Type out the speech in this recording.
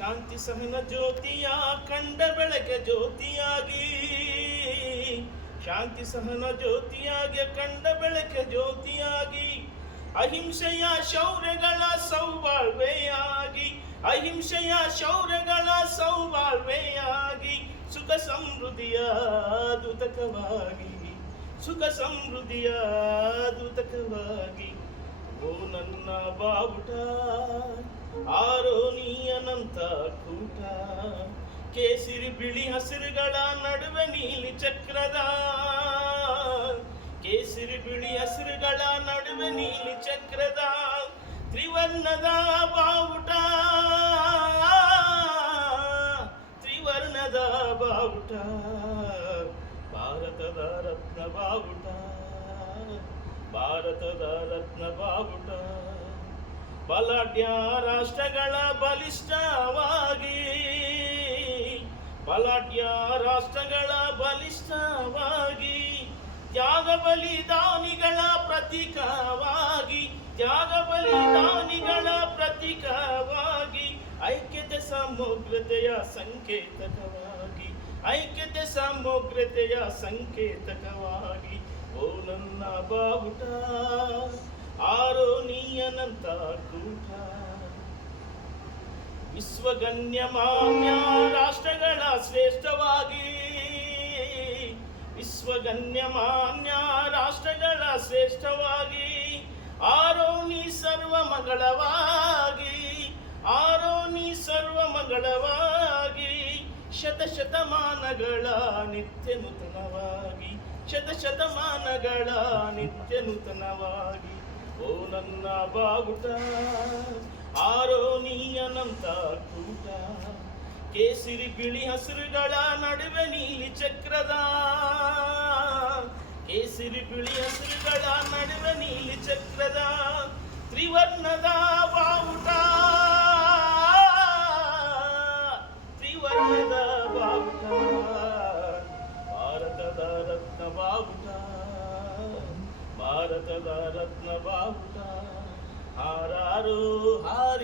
ಶಾಂತಿ ಸಹನ ಜ್ಯೋತಿಯ ಕಂಡ ಬೆಳಕೆ ಜ್ಯೋತಿಯಾಗಿ, ಶಾಂತಿ ಸಹನ ಜ್ಯೋತಿಯಾಗಿ ಕಂಡ ಬೆಳಕೆ ಜ್ಯೋತಿಯಾಗಿ, ಅಹಿಂಸೆಯ ಶೌರ್ಯಗಳ ಸೌಬಾಳ್ವೆಯಾಗಿ, ಅಹಿಂಸೆಯ ಶೌರ್ಯಗಳ ಸೌಬಾಳ್ವೆಯಾಗಿ, ಸುಖ ಸಮೃದ್ಧಿಯ ದುತಕವಾಗಿ, ಸುಖ ಸಮೃದ್ಧಿಯ ದುತಕವಾಗಿ. ಓ ನನ್ನ ಬಾವುಟ ಆರೋ ನೀ ಅನಂತ ಕೂಟ, ಕೇಸರಿ ಬಿಳಿ ಹಸಿರುಗಳ ನಡುವೆ ನೀಲಿ ಚಕ್ರದ, ಕೇಸರಿ ಬಿಳಿ ಹಸಿರುಗಳ ನಡುವೆ ನೀಲಿ ಚಕ್ರದ ತ್ರಿವರ್ಣದ ಬಾವುಟ, ತ್ರಿವರ್ಣದ ಬಾವುಟ, ಭಾರತದ ರತ್ನ ಬಾವುಟ, ಭಾರತದ ರತ್ನ ಬಾವುಟ. ಬಲಾಢ್ಯ ರಾಷ್ಟ್ರಗಳ ಬಲಿಷ್ಠವಾಗಿ, ಬಲಾಢ್ಯ ರಾಷ್ಟ್ರಗಳ ಬಲಿಷ್ಠವಾಗಿ, ತ್ಯಾಗ ಬಲಿದಾನಿಗಳ ಪ್ರತೀಕವಾಗಿ, ತ್ಯಾಗ ಬಲಿದಾನಿಗಳ ಪ್ರತೀಕವಾಗಿ, ಐಕ್ಯತೆ ಸಮಗ್ರತೆಯ ಸಂಕೇತಕವಾಗಿ, ಐಕ್ಯತೆ ಸಮಗ್ರತೆಯ ಸಂಕೇತಕವಾಗಿ. ಓ ನನ್ನ ಬಾವುಟ ಆರೋ ನೀ ಅನಂತ ಕೂಟ, ವಿಶ್ವಗಣ್ಯಮಾನ್ಯ ರಾಷ್ಟ್ರಗಳ ಶ್ರೇಷ್ಠವಾಗಿ, ವಿಶ್ವಗಣ್ಯಮಾನ್ಯ ರಾಷ್ಟ್ರಗಳ ಶ್ರೇಷ್ಠವಾಗಿ, ಆರೋ ನೀ ಸರ್ವ ಮಂಗಳವಾಗಿ, ಆರೋ ನೀ ಸರ್ವ ಮಂಗಳವಾಗಿ, ಶತಶತಮಾನಗಳ ನಿತ್ಯ ನೂತನವಾಗಿ, ಶತಶತಮಾನಗಳ ನಿತ್ಯ ನೂತನವಾಗಿ. ಓ ನನ್ನ ಬಾವುಟ ಆರೋ ನೀ ಅನಂತ ಕೂಟ, ಕೇಸರಿ ಬಿಳಿ ಹಸಿರುಗಳ ನಡುವೆ ನೀಲಿ ಚಕ್ರದ, ಕೇಸರಿ ಬಿಳಿ ಹಸಿರುಗಳ ನಡುವೆ ನೀಲಿ ಚಕ್ರದ ತ್ರಿವರ್ಣದ ಬಾವುಟ, ತ್ರಿವರ್ಣದ ಬಾವುಟ, ಭಾರತದ ರತ್ನ ಬಾವುಟ, ಭಾರತದ ರತ್ನ ಬಾವುಟ. ಹಾರಾರು ಹಾರಿ